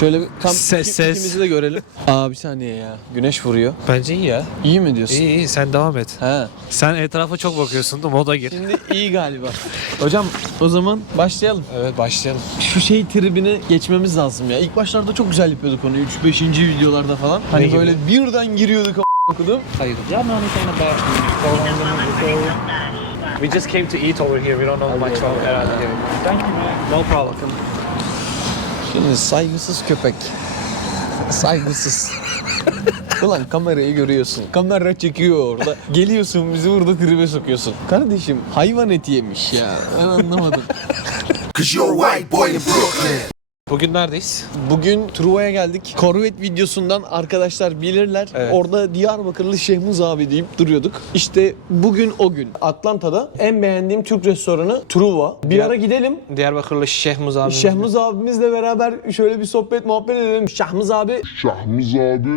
Şöyle bir tam Ses, iki- ses. ikimizi de görelim. Aa bir saniye ya. Güneş vuruyor. Bence iyi ya. İyi mi diyorsun? İyi iyi sen devam et. He. Sen etrafa çok bakıyorsun da moda gir. Şimdi iyi galiba. Hocam o zaman başlayalım. Evet başlayalım. Şu şey tribine geçmemiz lazım ya. İlk başlarda çok güzel yapıyorduk onu. 3-5. videolarda falan. Hani gibi? böyle birden giriyorduk a- okudum. Hayır. You know anything about We just came to eat over here. We don't know much about here. Thank you man. No problem. Şimdi saygısız köpek. Saygısız. Ulan kamerayı görüyorsun. Kamera çekiyor orada. Geliyorsun bizi burada tribe sokuyorsun. Kardeşim hayvan eti yemiş ya. Ben anlamadım. Cause you're a white boy in Brooklyn. Bugün neredeyiz? Bugün Truva'ya geldik. Corvette videosundan arkadaşlar bilirler. Evet. Orada Diyarbakırlı Şehmuz abi deyip duruyorduk. İşte bugün o gün. Atlanta'da en beğendiğim Türk restoranı Truva. Bir Ya- ara gidelim. Diyarbakırlı Şehmuz abi. Şehmuz abimizle beraber şöyle bir sohbet muhabbet edelim. Şehmuz abi Şahmuz abi.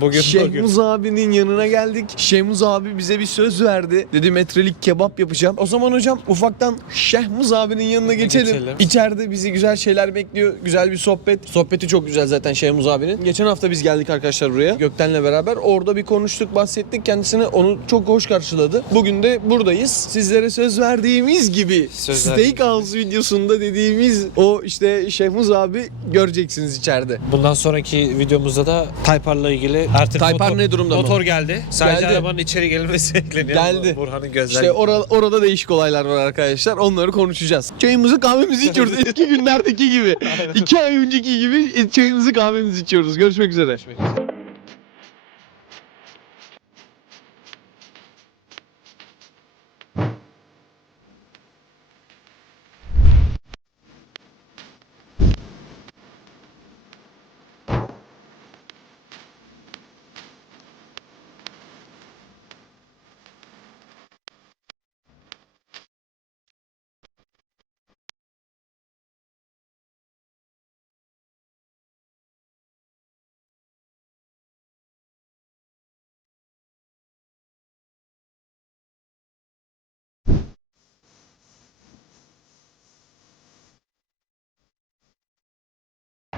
Bugün Şehmuz abinin yanına geldik. Şehmuz abi bize bir söz verdi. Dedi metrelik kebap yapacağım. O zaman hocam ufaktan Şehmuz abinin yanına geçelim. geçelim. İçeride bizi güzel şeyler bekliyor. Güzel bir sohbet. Sohbeti çok güzel zaten Şehmuz abinin. Geçen hafta biz geldik arkadaşlar buraya. Gökten'le beraber. Orada bir konuştuk, bahsettik. Kendisine onu çok hoş karşıladı. Bugün de buradayız. Sizlere söz verdiğimiz gibi Söz Steakhouse videosunda dediğimiz o işte Şehmuz abi göreceksiniz içeride. Bundan sonraki videomuzda da Taypar'la ilgili artık Taypar motor, ne durumda mı? motor geldi. Sadece Geldi. arabanın içeri gelmesi ekleniyor. Geldi. Burhan'ın gözleri. İşte ora- orada değişik olaylar var arkadaşlar. Onları konuşacağız. Çayımızı kahvemizi içiyoruz. Eski günlerdeki gibi. İki ay önceki gibi çayımızı kahvemizi içiyoruz. Görüşmek üzere.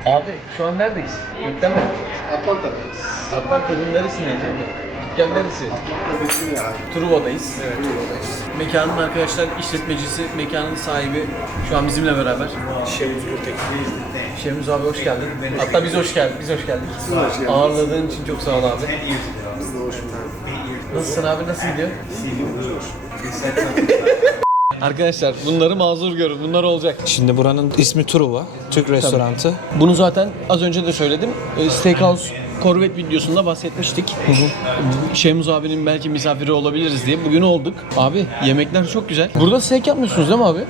Abi şu an neredeyiz? Yurtta mı? Atlanta'dayız. Atlanta'nın neresine? Dükkan neresi? Truva'dayız. Evet, Truva'dayız. Mekanın arkadaşlar işletmecisi, mekanın sahibi şu an bizimle beraber. Şehmuz Gültekin. Şemuz abi hoş geldin. Hatta biz hoş geldik. Biz hoş geldik. Ağırladığın için çok sağ ol abi. Biz de hoş bulduk. Nasılsın abi? Nasıl gidiyor? Arkadaşlar bunları mazur görün. Bunlar olacak. Şimdi buranın ismi Truva. Türk restorantı. Bunu zaten az önce de söyledim. E, Steakhouse Corvette videosunda bahsetmiştik. Şemuz abinin belki misafiri olabiliriz diye. Bugün olduk. Abi yemekler çok güzel. Burada steak yapmıyorsunuz değil mi abi?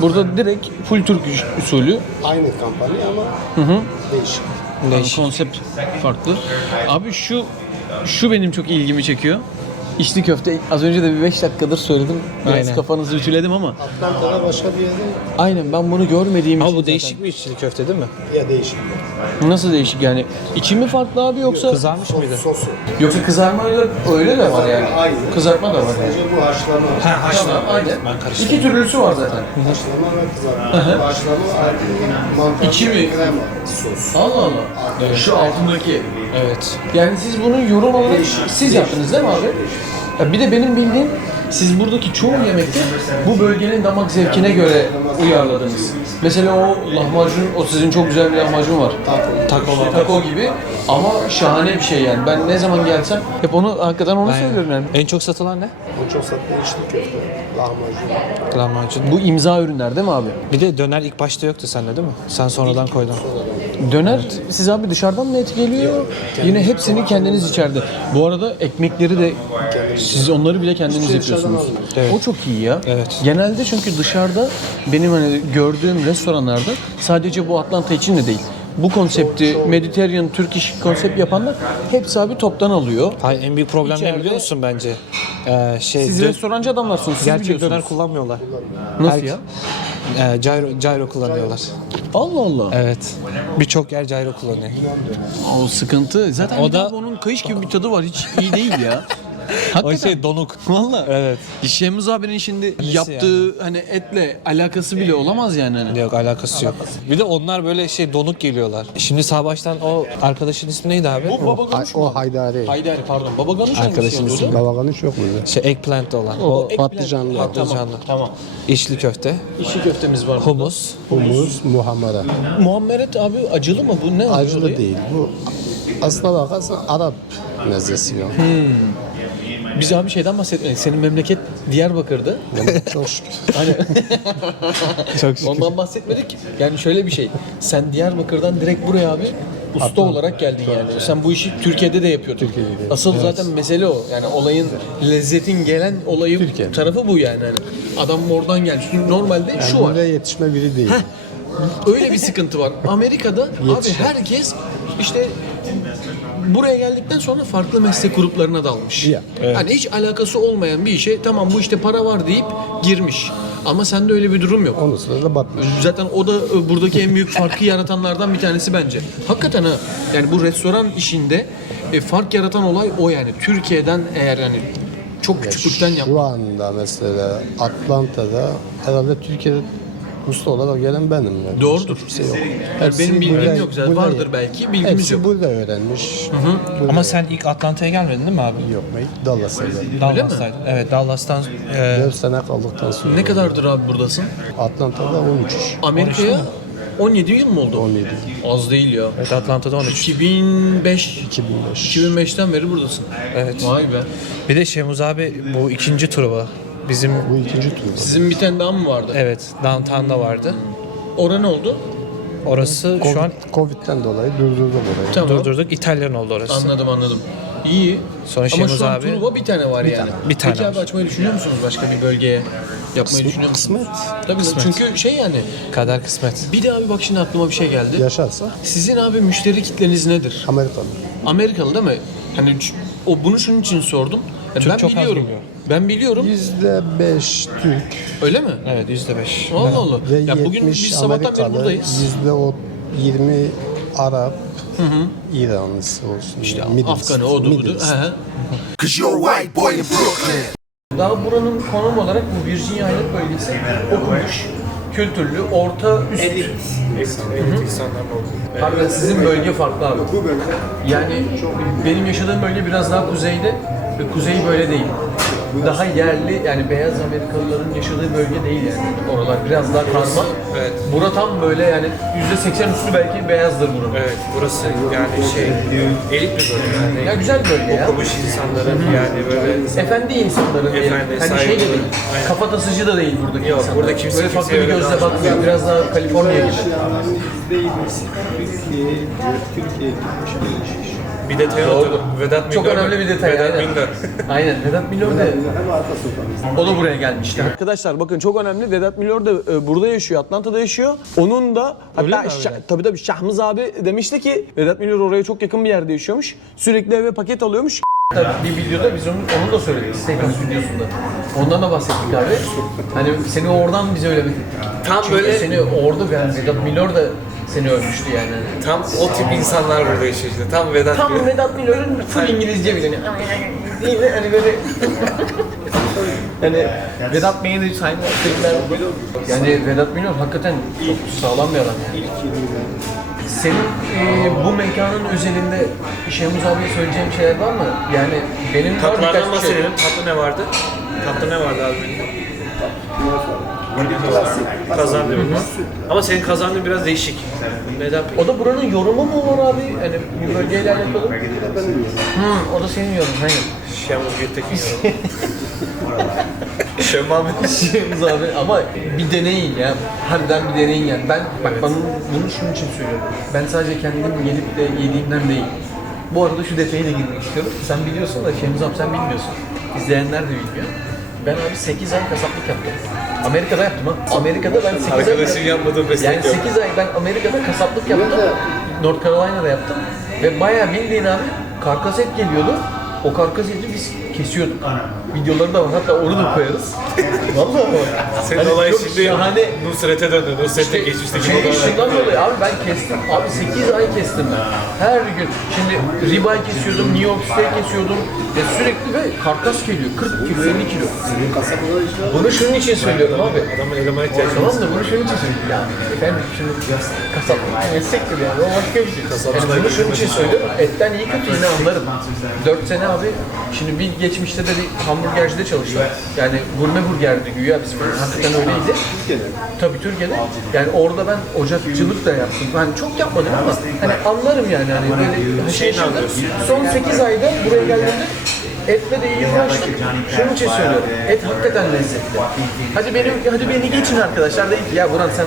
Burada direkt full Türk usulü. Aynı kampanya ama değişik. Değişik. Konsept farklı. Abi şu şu benim çok ilgimi çekiyor. İçli köfte az önce de bir 5 dakikadır söyledim. Biraz Aynen. kafanızı ütüledim ama. Atlanta'da başka bir yerde Aynen ben bunu görmediğim Ama için bu zaten- değişik bir içli köfte değil mi? ya değişik. Nasıl değişik yani? İçi mi farklı abi yoksa? Kızarmış mıydı? Sosu. Yoksa kızarma öyle, öyle de var yani. Aynı. Kızartma da var yani. Sadece bu haşlama. Ha haşlama. Tamam, aynen. Ben karıştırdım. İki türlüsü var zaten. Haşlama ve kızartma. Haşlama ayrı mantar. İçi mi? Krema. Sos. Allah Allah. Şu altındaki. Evet. Yani siz bunu yorum olarak siz yaptınız değil mi abi? Ya bir de benim bildiğim siz buradaki çoğu yemekte bu bölgenin damak zevkine göre uyarladınız. Mesela o lahmacun, o sizin çok güzel bir lahmacun var. Taco. Taco gibi ama şahane bir şey yani. Ben ne zaman gelsem hep onu hakikaten onu Aynen. söylüyorum yani. En çok satılan ne? En çok satılan içli köfte. Lahmacun. Lahmacun. Bu imza ürünler değil mi abi? Bir de döner ilk başta yoktu sende değil mi? Sen sonradan koydun. Döner siz abi dışarıdan mı et geliyor? Yine hepsini kendiniz içeride. Bu arada ekmekleri de siz onları bile kendiniz şey yapıyorsunuz. Evet. O çok iyi ya. Evet. Genelde çünkü dışarıda benim hani gördüğüm restoranlarda sadece bu Atlanta için de değil. Bu konsepti Mediterranean Türk iş konsept yapanlar hepsi abi toptan alıyor. Hayır en büyük problem ne İçeride- biliyor musun bence? Ee, şey, Siz dö- restorancı adamlarsınız. Siz gerçek biliyorsunuz. döner kullanmıyorlar. Nasıl Her- ya? Ee, gyro, gyro kullanıyorlar. Allah Allah. Evet. Birçok yer gyro kullanıyor. O sıkıntı. Zaten O da- onun kayış gibi bir tadı var. Hiç iyi değil ya. o şey donuk. Valla. Evet. Şemuz abinin şimdi Annesi yaptığı hani etle alakası bile olamaz yani. Hani. Yok alakası yok. Bir de onlar böyle şey donuk geliyorlar. Şimdi sağ baştan o arkadaşın ismi neydi abi? Bu baba Hay- ganuş mu? o Haydari. Haydari pardon. Baba ganuş Arkadaşın hangisi ismi. oluyordu? Babaganış yok muydu? Şey eggplant olan. O O eggplant. patlıcanlı. Ha, Tamam. Patlıcanlı. Tamam. içli köfte, İşi köftemiz var. humus. Humus, muhammara. Muhammeret abi acılı mı bu? Ne Acılı değil. Bu aslına bakarsan Arap mezesi ya. Biz abi şeyden bahsetmedik. Senin memleket Diyarbakır'dı. Çok şükür. Hani Çok şükür. ondan bahsetmedik. Yani şöyle bir şey. Sen Diyarbakır'dan direkt buraya abi usta olarak geldin yani. Sen bu işi Türkiye'de de yapıyordun. Türkiye'de de. Asıl zaten mesele o. Yani olayın lezzetin gelen olayı Türkiye. tarafı bu yani. Hani adam oradan gelmiş. Çünkü normalde Yani şu var. buraya yetişme biri değil. Öyle bir sıkıntı var. Amerika'da abi Yetişen. herkes işte buraya geldikten sonra farklı meslek gruplarına dalmış. Ya, Hani hiç alakası olmayan bir işe tamam bu işte para var deyip girmiş. Ama sende öyle bir durum yok. Ondan sonra da batmış. Zaten o da e, buradaki en büyük farkı yaratanlardan bir tanesi bence. Hakikaten ha. Yani bu restoran işinde e, fark yaratan olay o yani. Türkiye'den eğer yani çok küçüklükten yap. Şu anda mesela Atlanta'da herhalde Türkiye'de usta olarak gelen benim. Yani. Doğrudur. Kimse yok. Yani benim bilgim burada- yok zaten. burada- Vardır belki, bilgimiz hepsi yok. burada öğrenmiş. Burada Ama sen ilk Atlanta'ya gelmedin değil mi abi? yok mu? Dallas'a geldim. Dallas'taydın. Evet Dallas'tan e, 4 sene kaldıktan sonra. Ne kadardır abi buradasın? Atlanta'da 13. Amerika'ya 17 yıl mı oldu? 17. Az değil ya. evet, Atlanta'da 13. 2005 2005. 2005'ten beri buradasın. Evet. Vay be. Bir de Şemuz abi bu ikinci turu Bizim Bu ikinci tur. Sizin bir tane daha mı vardı? evet downtown'da vardı. Ora ne oldu? Orası Covid, şu an Covid'den dolayı durdurdum orayı. Tamam. durdurduk. İtalyan oldu orası. Anladım anladım. İyi. Sonra Ama şu an abi- Truva bir tane var yani. Bir tane Peki abi var. açmayı düşünüyor musunuz başka bir bölgeye? Yapmayı düşünüyor musunuz? Kısmet. Tabii Kısmet. çünkü şey yani. Kader kısmet. Bir de abi bak şimdi aklıma bir şey geldi. Yaşarsa Sizin abi müşteri kitleniz nedir? Amerikalı. Amerikalı değil mi? Hani ç- o bunu şunun için sordum. Yani Türk ben çok az biliyorum. biliyor. Ben biliyorum. Yüzde beş Türk Öyle mi? Evet yüzde beş. Allah Allah. ve Ya bugün 70 biz sabahtan beri Amerikalı, buradayız. yüzde o 20 Arap, İranlısı olsun. İşte Middle Afgan'ı, East, odu Middle budu. East. He he. Cause you're a white boy in Brooklyn. Daha buranın konum olarak bu Virginia Hayat Bölgesi okumuş, kültürlü, orta üst. Elit insanların olduğu. Harbiden sizin bölge farklı abi. Yani benim yaşadığım bölge biraz daha kuzeyde ve kuzey böyle değil. Daha yerli yani beyaz Amerikalıların yaşadığı bölge değil yani. Oralar biraz daha karma. Evet. Bura tam böyle yani %80 üstü belki beyazdır buranın. Evet burası yani şey elit bir bölge yani. Ya güzel bölge ya. Okumuş insanların yani böyle Efendi insanların diyelim. Efendi, hani şey de saygılı. değil. Aynen. Kafa tasıcı da değil buradaki Yok, insanlar. burada kimse Böyle farklı kimseye bir öyle gözle bakmıyor. Biraz daha Kaliforniya gibi. Bir detay unutuyorum. Vedat Çok Milor- önemli bir detay. Vedat aynen. Milor. aynen. Vedat Milor da o da buraya gelmişti. Arkadaşlar bakın çok önemli. Vedat Milor da e, burada yaşıyor. Atlanta'da yaşıyor. Onun da Öyle hatta mi Şah- abi? tabii tabii Şahmız abi demişti ki Vedat Milor oraya çok yakın bir yerde yaşıyormuş. Sürekli eve paket alıyormuş. Tabii bir videoda biz onu, onu da söyledik Steakhouse videosunda. Ondan da bahsettik abi. Hani seni oradan bize öyle bir... Tam Çünkü böyle- seni orada yani Vedat Milor da seni ölmüştü yani. Tam o tip insanlar burada yaşıyor işte. Tam Vedat Tam Milor. Vedat Milor'un full İngilizce bileni. Değil mi? Hani böyle... hani Vedat Bey'e de saygı filmler. Yani Vedat Milor hakikaten çok sağlam bir adam yani. Senin e, bu mekanın özelinde Şemuz abiye söyleyeceğim şeyler var mı? Yani benim var Tatlılardan birkaç bir şey. bahsedelim. Tatlı ne vardı? Tatlı ne vardı abi benim? Kazandı Ama senin kazandığın biraz değişik. Neden peki? O da buranın yorumu mu var abi? Hani bu bölgeyle alakalı. Hı, o da senin yorumun. Hayır. Şemuz Gültekin yorum. Şemam Şemuz abi ama bir deneyin ya. Harbiden bir deneyin yani. Ben bak ben bunu şunun için söylüyorum. Ben sadece kendim gelip de yediğimden değil. Bu arada şu detayı da girmek istiyorum. Sen biliyorsun da Şemuz abi sen bilmiyorsun. İzleyenler de bilmiyor. Ben abi 8 ay kasaplık yaptım. Amerika'da yaptım ha. Amerika'da ben 8 ay... Arkadaşın yapmadığı meslek Yani yok. 8 ay ben Amerika'da kasaplık yaptım. North Carolina'da yaptım. Ve bayağı bildiğin abi karkas et geliyordu. O karkas eti biz kesiyorduk. Videoları da var. Hatta onu da koyarız. Vallahi bak. Senin Hani olay çok şimdi şahane Nusret'e döndü. Nusret'te geçmişteki şey fotoğraflar. şundan dolayı abi ben kestim. Abi 8 ay kestim ben. Her gün. Şimdi ribeye kesiyordum, New York steak kesiyordum. Ya sürekli ve karkas geliyor. 40 kilo, 50 kilo. Bunu şunun için söylüyorum abi. Adamın elemana ihtiyacı var. Tamam da bunu şunun için söylüyorum. Ya efendim şimdi kasaplık meslektir yani. O başka bir şey. Yani bunu şunun için söylüyorum. Etten iyi kötü yine anlarım. 4 sene abi. Şimdi bir geçmişte de bir hamburgercide çalıştım. Yani gurme burgerdi güya bizim. Hakikaten öyleydi. Tabii Türkiye'de. Yani orada ben ocakçılık da yaptım. Ben çok yapmadım ama hani anlarım yani. Hani böyle anlıyorsun. Son 8 ayda buraya geldiğimde etle de iyi uğraştık. Şunun için söylüyorum. Et hakikaten lezzetli. Hadi benim hadi beni geçin arkadaşlar. Deyin ki ya Buran sen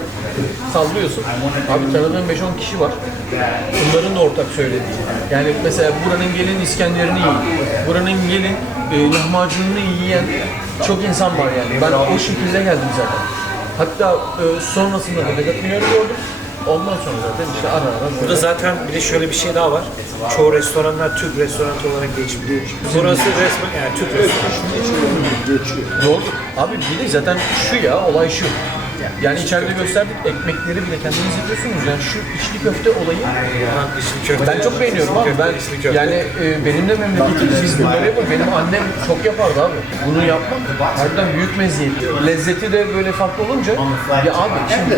sallıyorsun. Abi tanıdığım 5-10 kişi var. Bunların da ortak söylediği. Yani mesela buranın gelin İskender'ini yiyin. Buranın gelin e, lahmacununu yiyen çok insan var yani. Ben o şekilde geldim zaten. Hatta e, sonrasında da Vedat Milor'u gördüm. Ondan sonra zaten işte ara ara böyle. Burada zaten bir de şöyle bir şey daha var. Çoğu restoranlar Türk restoranı olarak geçmiyor. Burası resmen yani Türk restoranı. Doğru. Abi bir de zaten şu ya, olay şu. Yani içeride gösterdik, ekmekleri bile kendiniz yapıyorsunuz. Yani şu içli köfte olayı köfte. ben çok beğeniyorum abi. Ben İçli köfte. yani e, benim de memleketim biz bunları yapar. Benim annem çok yapardı abi. Bunu yapmak harbiden büyük meziyet. Lezzeti de böyle farklı olunca ya abi şimdi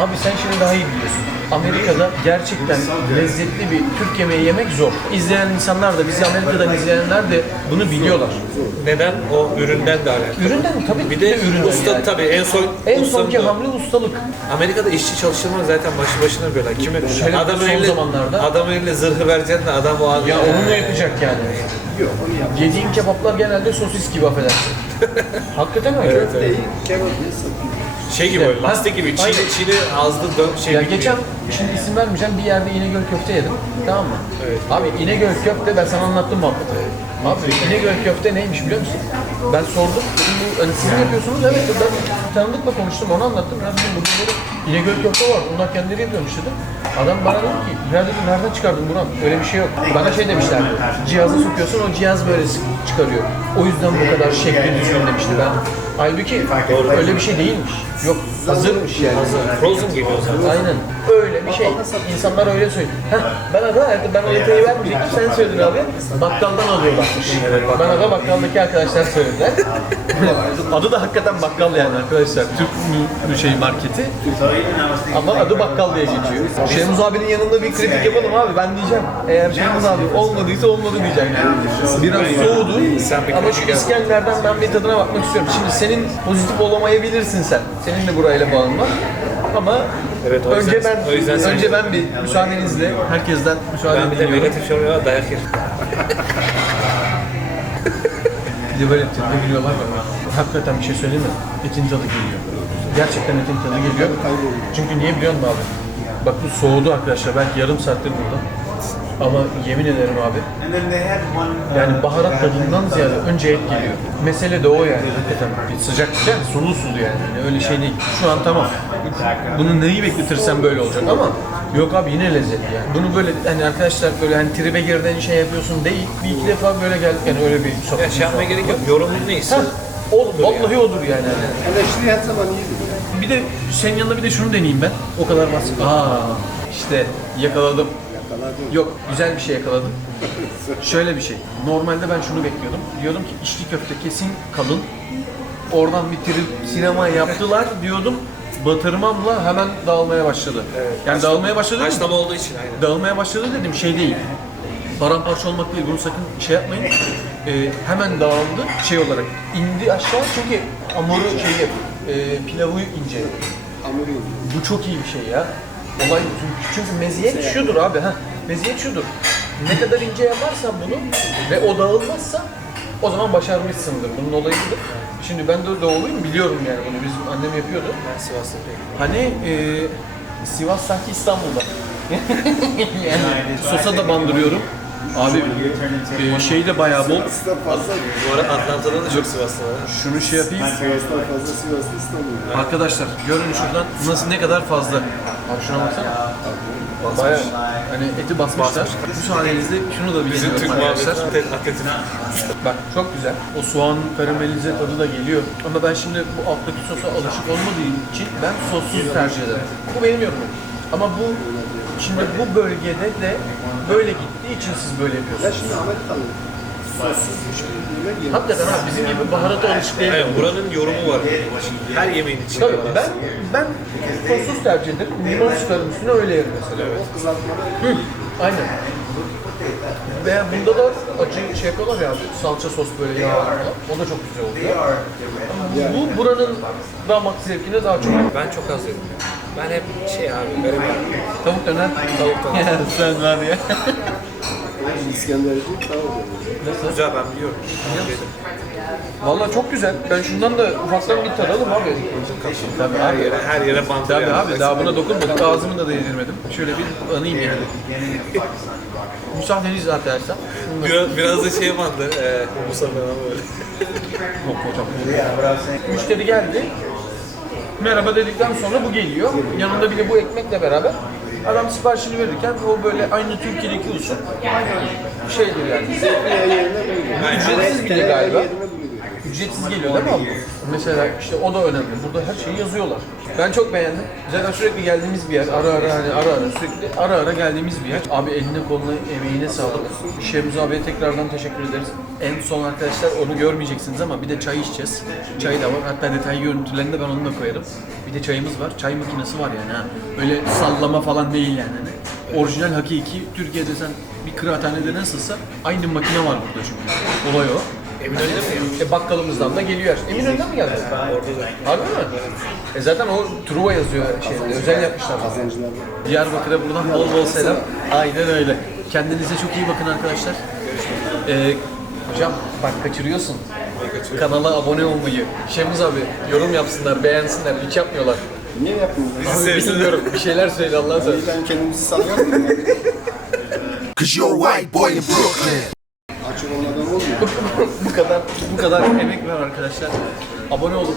abi sen şimdi daha iyi biliyorsun. Amerika'da gerçekten lezzetli bir Türk yemeği yemek zor. İzleyen insanlar da bizi Amerika'dan izleyenler de bunu biliyorlar. Neden? O üründen de alakalı. Üründen tabii Bir de üründen usta yani. tabii en son En ustanın sonki da- hamle ustalık. Amerika'da işçi çalıştırmak zaten başlı başına böyle. Kime Hele adamın son eline zamanlarda- adamın eline zırhı vereceksin de adam o an Ya onu mu yapacak yani? Yediğin kebaplar genelde sosis gibi affedersin. Hakikaten öyle. Evet, evet. Şey gibi Ha, lastik gibi aynen. çiğne çiğne ağızda dön şey Ya geçen, şimdi isim vermeyeceğim, bir yerde İnegöl köfte yedim. Tamam mı? Abi İnegöl köfte, ben sana anlattım muhabbeti. Abi İnegöl köfte neymiş biliyor musun? Ben sordum, dedim bu, hani siz mi yapıyorsunuz? Evet, dedi. ben tanıdıkla konuştum, onu anlattım. Ya dedim, burada böyle İnegöl köfte var, bunlar kendileri yapıyormuş dedim. Adam bana dedi ki, ya dedim nereden çıkardın Buran? Öyle bir şey yok. Bana şey demişler, cihazı sokuyorsun, o cihaz böyle çıkarıyor. O yüzden bu kadar şekli düzgün demişti ben. Halbuki öyle bir şey değilmiş. Yok, hazırmış yani. Frozen geliyor zaten. Aynen. Öyle bir şey. İnsanlar öyle söylüyor. Heh, bana da ben o detayı vermeyecektim. Sen söyledin abi. Bakkaldan alıyorlarmış. Bana da bakkaldaki arkadaşlar söylediler. adı da hakikaten bakkal yani arkadaşlar. Türk mü- şey marketi. Ama adı bakkal diye geçiyor. Şemuz abinin yanında bir kritik yapalım abi. Ben diyeceğim. Eğer Şemuz abi olmadıysa olmadı diyeceğim yani. Biraz soğudu. Sen bir Ama şu. İskender'den ben bir tadına bakmak istiyorum. Şimdi senin pozitif olamayabilirsin sen. Senin de burayla bağın var. Ama Evet, o yüzden- önce ben o yüzden sen- önce ben bir müsaadenizle herkesten müsaade Ben bir de diliyorum. yorum dayak yerim. Bir de böyle tepki giriyorlar ya. Hakikaten bir şey söyleyeyim mi? Etin tadı geliyor. Gerçekten etin tadı geliyor. Çünkü niye biliyor musun abi? Bak bu soğudu arkadaşlar. Belki yarım saattir burada. Ama yemin ederim abi. Yani baharat tadından ziyade önce et geliyor. Mesele de o yani hakikaten. Bir sıcak güzel, sulu sulu yani. yani. Öyle şey değil. Şu an tamam. Bunu neyi bekletirsen böyle olacak ama yok abi yine lezzetli yani. Bunu böyle hani arkadaşlar böyle hani tribe girdiğin şey yapıyorsun değil. Bir iki defa böyle geldik yani öyle bir sohbet. Ya şey yapmaya gerek yok. Yorumun neyse. Heh, o, vallahi odur yani. Eleştiri her zaman iyidir. Bir de senin yanında bir de şunu deneyeyim ben. O kadar basit. Aa işte yakaladım. Yok güzel bir şey yakaladım. Şöyle bir şey. Normalde ben şunu bekliyordum. Diyordum ki içli köfte kesin kalın. Oradan bitirip sinema yaptılar diyordum. Batırmamla hemen dağılmaya başladı. Yani dağılmaya başladı dedim. Haşlama olduğu için aynen. Dağılmaya başladı dedim şey değil. Paramparça olmak değil bunu sakın şey yapmayın. Ee, hemen dağıldı şey olarak. indi aşağı çünkü hamuru şeyi e, pilavı ince. Bu çok iyi bir şey ya. Olay çünkü, meziyet şudur abi ha. Meziyet şudur. Ne kadar ince yaparsan bunu ve o dağılmazsa o zaman başarmışsındır. Bunun olayı budur. Şimdi ben de doğuluyum biliyorum yani bunu. Bizim annem yapıyordu. Ben Sivas'ta. Hani e, Sivas sanki İstanbul'da. yani sosa da bandırıyorum. Abi e, şey de bayağı bol. Bu ara Atlanta'da da çok Sivaslı var. Şunu şey yapayım. Sivas'tan fazla Sivas'ta İstanbul'da. Arkadaşlar görün şuradan nasıl ne kadar fazla. Abi şuna baksana. Bayağı hani eti basmışlar. Müsaadenizle şunu da Bizim Türk arkadaşlar. muhabbeti atletin. Bak çok güzel. O soğan karamelize tadı da geliyor. Ama ben şimdi bu alttaki sosa alışık olmadığım için ben sossuz tercih ederim. Bu benim yorumum. Ama bu şimdi bu bölgede de böyle gittiği için siz böyle yapıyorsunuz. Şimdi Amerikalı. Hakikaten abi bizim gibi baharata alışık değil. Evet, buranın yorumu var. Her yemeğin içinde Tabii var. ben ben sossuz tercih ederim. Limon sıkarım üstüne öyle yerim mesela. Kızartmada Hı, aynen. Ve bunda da acı şey yapıyorlar ya salça sos böyle yağ. O da çok güzel oluyor. Ama bu buranın damak zevkine daha çok. Ben çok az yedim. Ben hep şey abi, gariban. Tavuk döner. Tavuk döner. Ya sen var ya. İskenderci tamam. Güzel ben biliyorum. Valla çok güzel. Ben şundan da ufaktan bir tadalım abi. Tabii Her abi. yere, her yere bandı Tabii yani. abi daha buna dokunmadık. Ağzımı da değdirmedim. Şöyle bir anayım yani. Müsaadenizle arkadaşlar. Biraz, biraz da şey bandı. E, humusa falan böyle. Yok hocam. Müşteri geldi. Merhaba dedikten sonra bu geliyor. Yanında bir de bu ekmekle beraber. Adam siparişini verirken o böyle aynı Türkiye'deki usul şeydir yani. Ücretsiz bir de galiba. Ücretsiz geliyor değil mi abi? Mesela işte o da önemli. Burada her şeyi yazıyorlar. Ben çok beğendim. Zaten sürekli geldiğimiz bir yer. Ara ara hani ara ara sürekli ara ara geldiğimiz bir yer. Abi eline koluna emeğine sağlık. Şemuz abiye tekrardan teşekkür ederiz. En son arkadaşlar onu görmeyeceksiniz ama bir de çay içeceğiz. Çay da var. Hatta detay görüntülerini de ben onu da koyarım. Bir de çayımız var. Çay makinesi var yani ha. Öyle sallama falan değil yani. Hani orijinal hakiki Türkiye'de sen bir kıraathanede nasılsa aynı makine var burada çünkü. Olay o. Eminönü'nde mi? E bakkalımızdan da geliyor. Eminönü'nden mi geldi? Harbi mi? E zaten o Truva yazıyor şeyde. Özel yapmışlar. Diyarbakır'a buradan bol bol selam. Aynen öyle. Kendinize çok iyi bakın arkadaşlar. Ee, hocam bak kaçırıyorsun. Kanala abone olmayı. Şemiz abi yorum yapsınlar, beğensinler. Hiç yapmıyorlar. Niye yapmıyorsun? Abi bilmiyorum. Bir şeyler söyle Allah'a söyle. Ben kendimizi sanıyorum. Cause you're a white boy in Brooklyn. Açık olmadan olmuyor. bu kadar bu kadar emek var arkadaşlar. Abone olup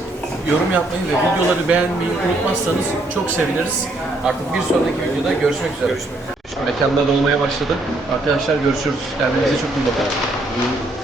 yorum yapmayı ve videoları beğenmeyi unutmazsanız çok seviniriz. Artık bir sonraki videoda görüşmek üzere. Mekanda dolmaya başladı. Arkadaşlar görüşürüz. Kendinize çok iyi bakın.